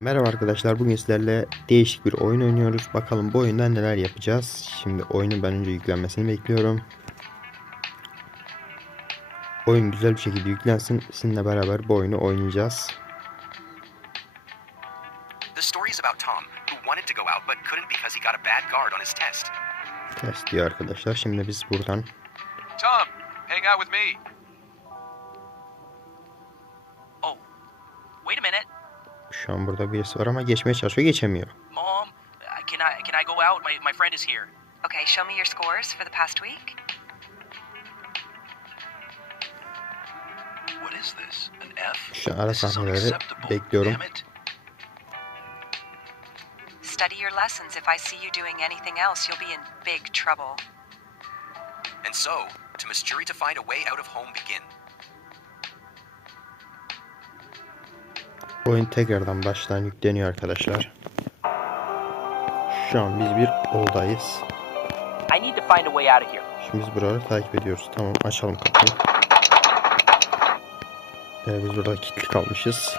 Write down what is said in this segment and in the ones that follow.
Merhaba arkadaşlar bugün sizlerle değişik bir oyun oynuyoruz. Bakalım bu oyunda neler yapacağız. Şimdi oyunun ben önce yüklenmesini bekliyorum. Oyun güzel bir şekilde yüklensin. Sizinle beraber bu oyunu oynayacağız. Test diyor arkadaşlar. Şimdi biz buradan Tom, hang out with me. Oh, wait a minute, şu an burada birisi var ama geçmeye çalışıyor geçemiyor. Mom. uh, Can I can I go out? My my friend is here. Okay, show me your scores for the past week. What is this? An F? Şu ara This is sahneleri unacceptable. bekliyorum. Study your lessons. If I see you doing anything else, you'll be in big trouble. And so, to Miss Jury to find a way out of home begin. Oyun tekrardan baştan yükleniyor arkadaşlar. Şu an biz bir oldayız. Şimdi biz buraları takip ediyoruz. Tamam açalım kapıyı. Ee, biz burada kilitli kalmışız.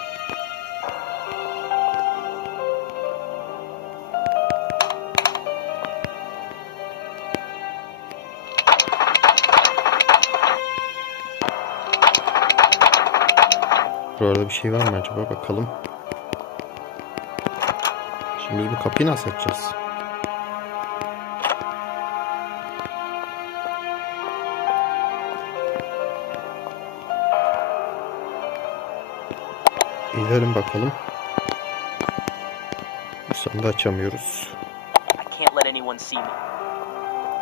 Burada bir şey var mı acaba bakalım. Şimdi biz bu kapıyı nasıl açacağız? İnelim bakalım. Anda açamıyoruz.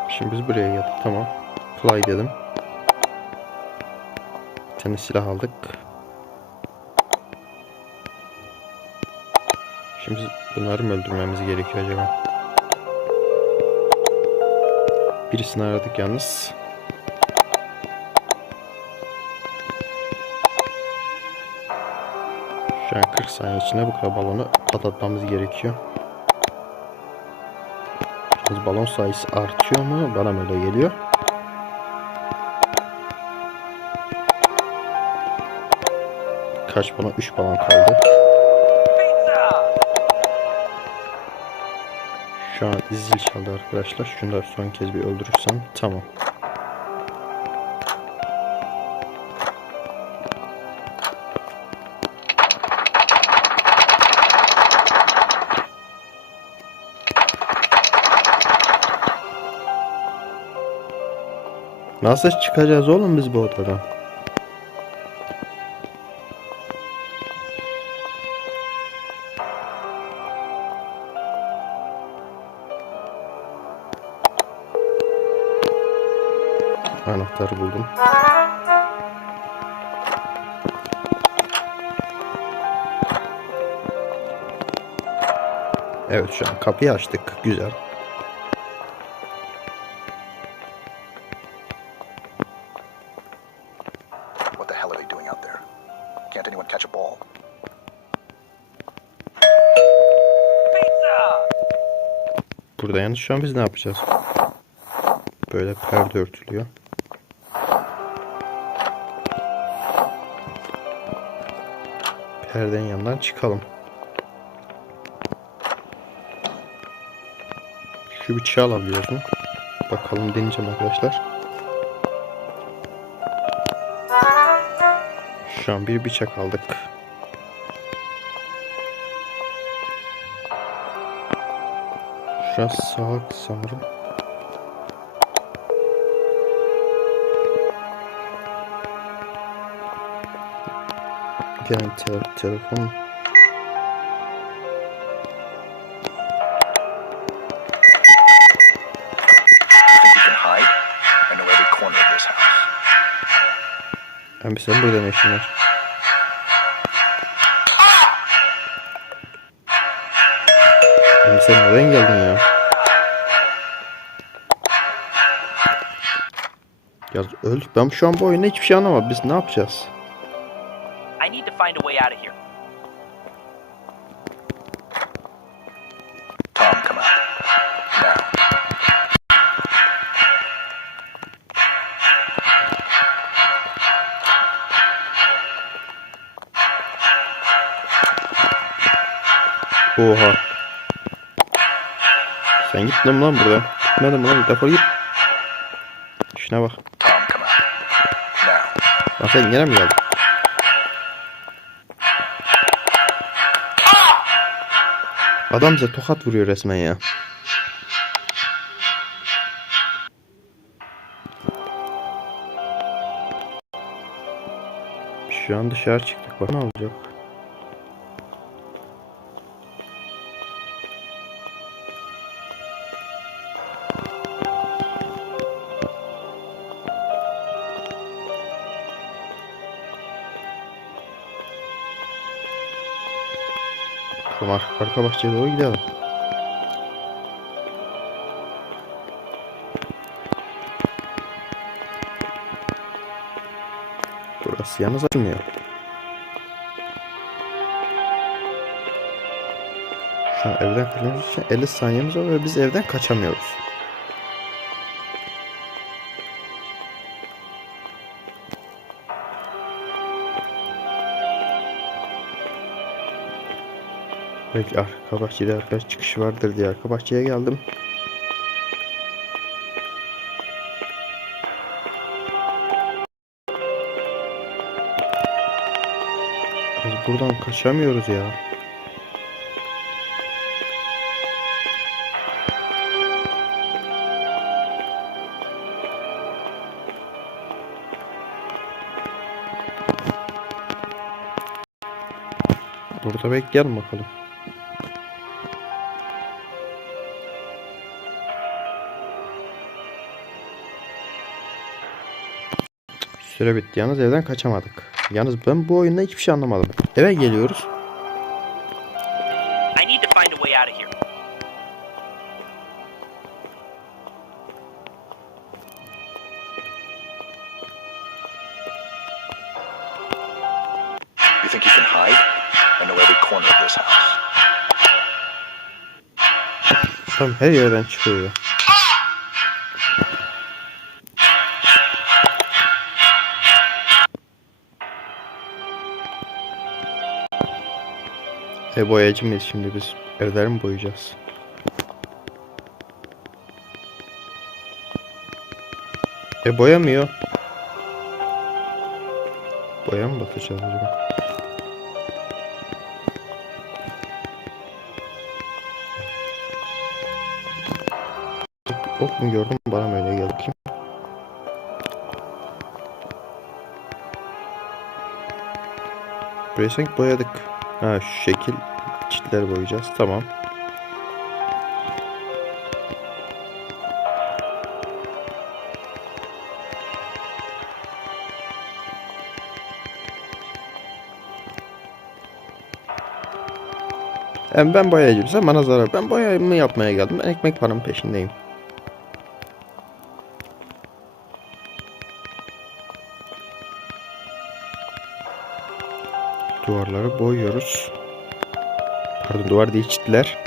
Şimdi biz buraya geldik tamam. Fly dedim. Bir tane silah aldık. Şimdi bunları mı öldürmemiz gerekiyor acaba? Birisini aradık yalnız. Şu an 40 saniye içinde bu kadar balonu patlatmamız gerekiyor. Biraz balon sayısı artıyor mu? Bana mı öyle geliyor? Kaç balon? 3 balon kaldı. Şu an zil çaldı arkadaşlar. Şunu da son kez bir öldürürsem tamam. Nasıl çıkacağız oğlum biz bu odadan? Evet şu an kapıyı açtık. Güzel. What the hell are they doing out there? Can't anyone catch a ball? Burada yalnız şu an biz ne yapacağız? Böyle perde örtülüyor. Perdenin yanından çıkalım. Şu bıçağı alabiliyoruz mu? Bakalım deneyeceğim arkadaşlar. Şu an bir bıçak aldık. Şurası sağ sanırım. Gelen te telefon. Abi sen burada ne işin var? Abi sen neden geldin ya? Ya öldük. Ben şu an bu oyunda hiçbir şey anlamadım. Biz ne yapacağız? I need to find a way out of here. Oha. Sen gittin mi lan buradan? Gitmedin mi lan? Defol git. Şuna bak. Lan sen gene mi geldin? Adam bize tokat vuruyor resmen ya. Şu an dışarı çıktık. Bak ne olacak? Şu ar- arka bahçeye doğru gidelim. Burası yalnız açılmıyor. Şu evden kaçmamız için 50 saniyemiz var ve biz evden kaçamıyoruz. Belki arka bahçede arkadaş çıkışı vardır diye arka bahçeye geldim. Biz buradan kaçamıyoruz ya. Burada bekleyelim bakalım. Süre bitti. Yalnız evden kaçamadık. Yalnız ben bu oyunda hiçbir şey anlamadım. Eve geliyoruz. I need to find a way out of here. You think you can hide? I know every corner of this house. Tam her yerden çıkıyor E boyacı mıyız şimdi biz? Evleri mi boyayacağız? E boyamıyor. Boya mı batacağız acaba? Ok mu gördüm bana mı öyle geldi ki? Burayı boyadık. Ha şu şekil çitleri boyayacağız. Tamam. Hem ben boyayacağım. Sen bana zarar. Ben boyamı yapmaya geldim. Ben ekmek paramın peşindeyim. Duvarları boyuyoruz. Pardon duvar değil çitler.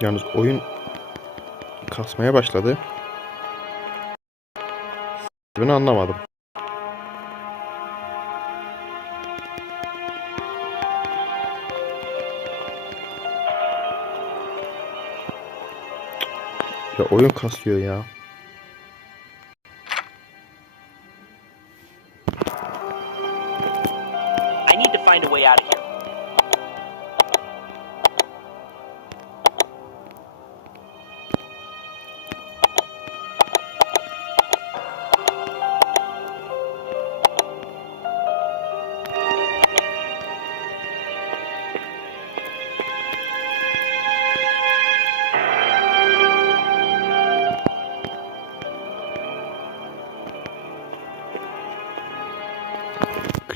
Yalnız oyun kasmaya başladı. Bunu anlamadım. Oyun kasıyor ya.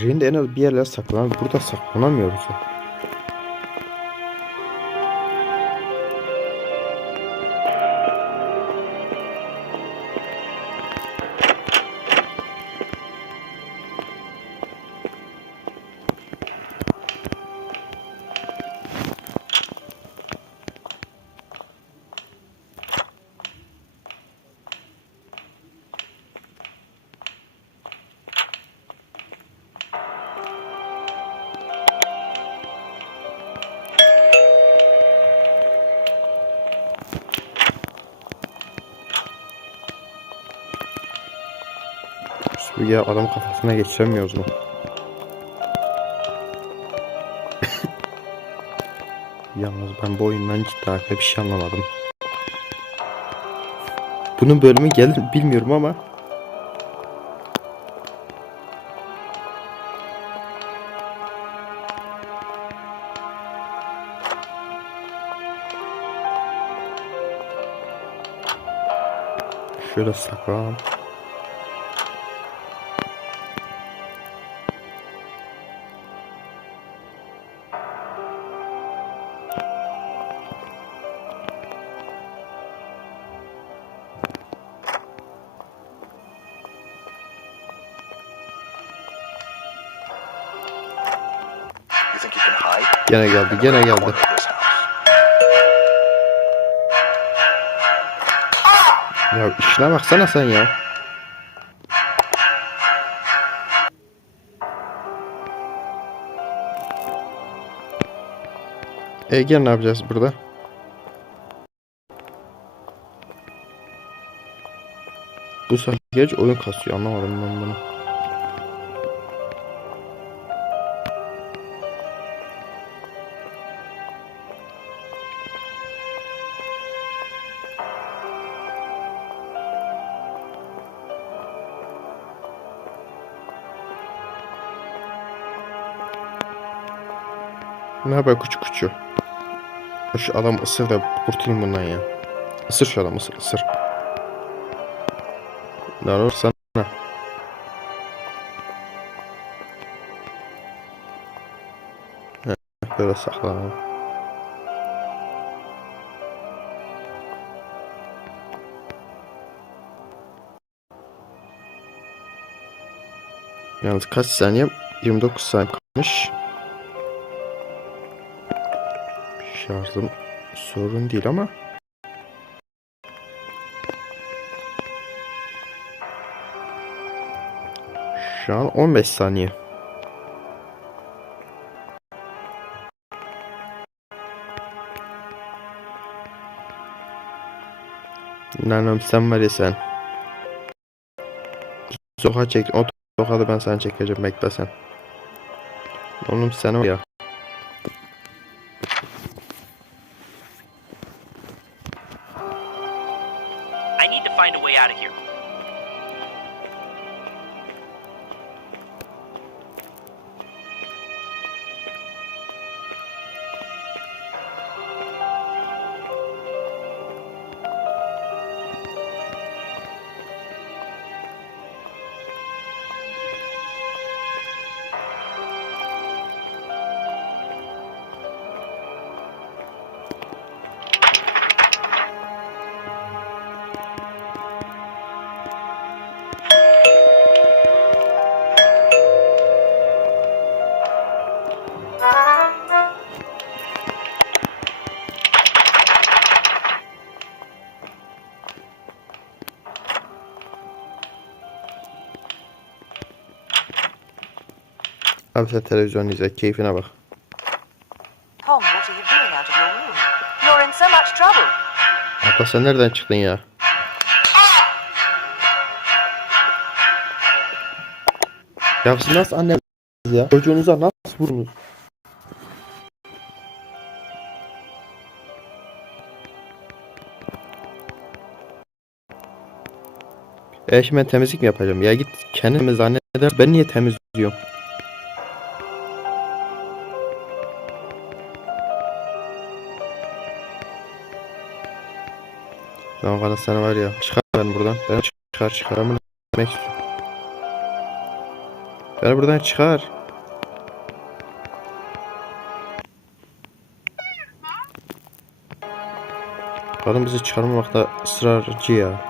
Green'de en az bir yerlere saklan. Burada saklanamıyoruz ya. Ya adam kafasına geçiremiyoruz mu? Yalnız ben bu oyundan cidden hakikaten bir şey anlamadım. Bunun bölümü gelir mi bilmiyorum ama Şöyle saklan. Gene geldi, gene geldi. Ya işine baksana sen ya. Ege ne yapacağız burada? Bu sefer oyun kasıyor anlamadım ben bunu. Ne haber küçük küçük? Şu adam ısır da kurtulayım bundan ya. Isır şu adam ısır ısır. Olur sana. Heh, Böyle saklanalım. Yalnız kaç saniye? 29 saniye kalmış. Şarjım sorun değil ama Şu an 15 saniye. Nanom sen var ya sen. Sokağa çek. O sokağı ben sana çekeceğim bekle sen. Oğlum sen o ya. Abi sen televizyon izle keyfine bak. Tom, what are you doing out of your room? You're in so much trouble. Abla sen nereden çıktın ya? Ya siz nasıl anne ya? Çocuğunuza nasıl vurunuz? E şimdi ben temizlik mi yapacağım? Ya git kendimi zanneder. Ben niye temizliyorum? Tamam kadar sana var ya. Çıkar beni buradan. Beni çıkar çıkar. Ben istiyorum. Beni buradan çıkar. Kadın bizi çıkarmamakta ısrarcı ya.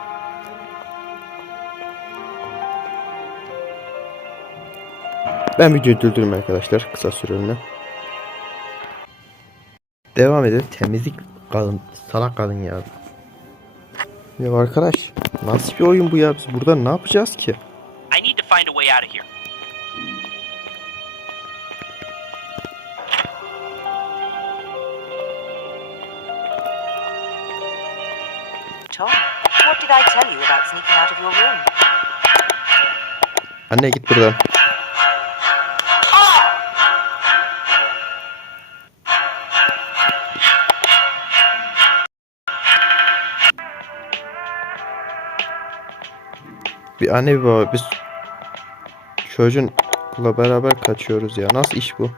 Ben videoyu durdurayım arkadaşlar kısa süreliğine. Devam edelim. Temizlik kadın. Salak kadın ya. Ya arkadaş nasıl bir oyun bu ya? Biz burada ne yapacağız ki? I need to find a way out of here. Tom, what did I tell you about sneaking out of your room? Anne git buradan. Bir anne bir baba biz çocuğunla beraber kaçıyoruz ya. Nasıl iş bu?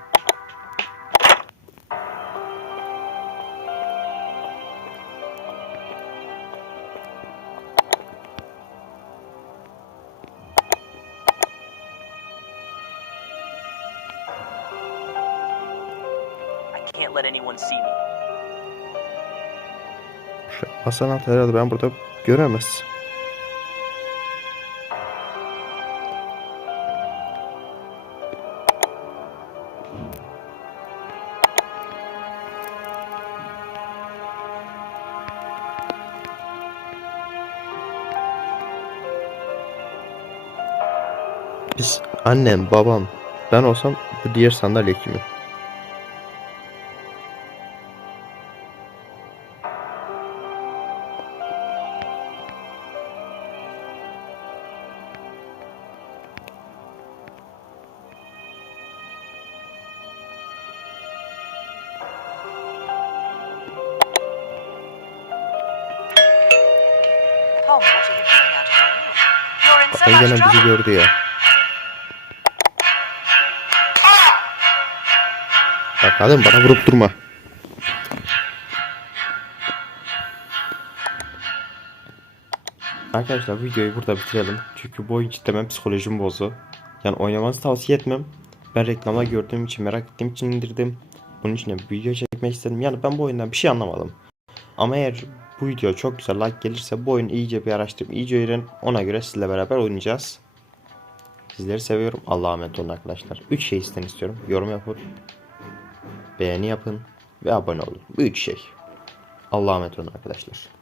Can't let anyone see me. Hasan Alt herhalde ben burada göremez. Biz annem, babam, ben olsam bu diğer sandalye kimin? Ay gene bizi gördü ya. Kadın bana vurup durma. Arkadaşlar videoyu burada bitirelim. Çünkü bu oyun cidden benim psikolojimi bozdu. Yani oynamanızı tavsiye etmem. Ben reklamda gördüğüm için merak ettiğim için indirdim. Bunun için de video çekmek istedim. Yani ben bu oyundan bir şey anlamadım. Ama eğer bu video çok güzel like gelirse bu oyunu iyice bir araştırıp iyice öğren. Ona göre sizle beraber oynayacağız. Sizleri seviyorum. Allah'a emanet olun arkadaşlar. 3 şey isten istiyorum. Yorum yapın. Beğeni yapın. Ve abone olun. 3 şey. Allah'a emanet olun arkadaşlar.